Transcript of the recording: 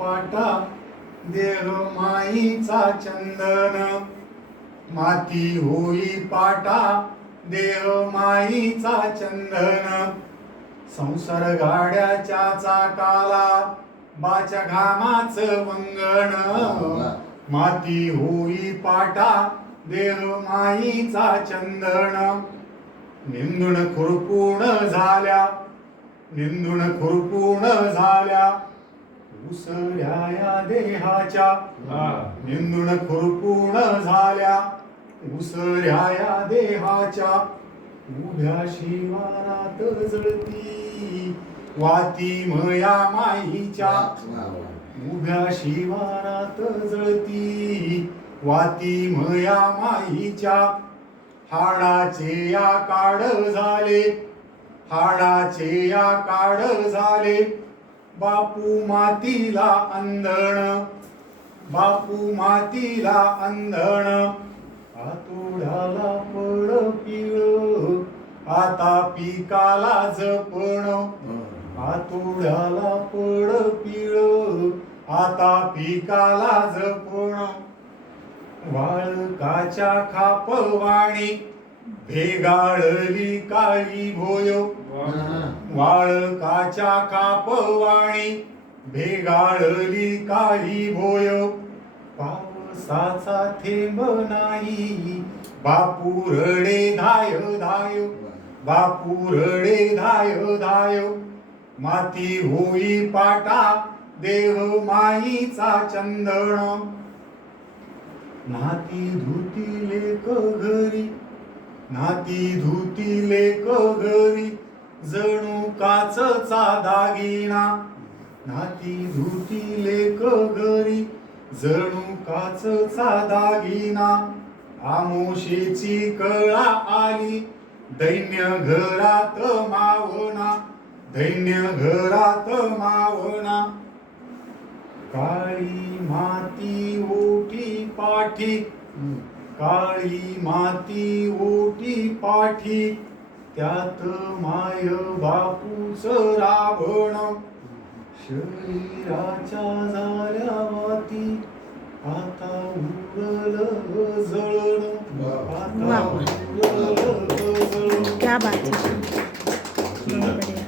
पाटा देह माईचा चंदन. माती होई पाटा देह माईचा चंदन. संसार गाड्याच्या चाकाला बाच्या घामाच वंगण. माती होई पाटा देह माईचा चंदन. निंदुण खुरपूण झाल्या निंदुण खुरपूण झाल्या. उसळ्या या देहाच्या निंदुण खुरपूण झाल्या. उसळ्या या देहाच्या उभ्या शिवारात जळती. वाती मया माईच्या उभ्या शिवारात जळती. वाती मया माईच्या हाडाचे या काढ झाले. हाडाचे या काढ झाले. बापू मातीला अंधण. बापू मातीला अंधण. आतोड्याला पड पिळ. आता पिकाला जपण. आतोड्याला पड पिळ. आता पिकाला जपण. वाळकाच्या खापवाणी भेगाळली काळी भोयो. बाळकाच्या कापवाणी भेगाळली काळी भोय. पावसाचा थेंब नाही बापू रडे धाय धाय बापू रडे धाय धाय. माती होई पाटा देव माईचा चंदन. नाती धुती लेक घरी नाती धुती लेक घरी जणू काचचा दागिना. नाती धुती लेक घरी. जणू काचचा दागिना. आमोशेची कळा आली. दैन्य घरात मावना. दैन्य घरात मावना. काळी माती ओटी पाठी. काळी माती ओटी पाठी. त्यात माय बापूच रावण. शरीराच्या झाल्या वाती आता उरल जळण. आता. उरल जळण. क्या बात है.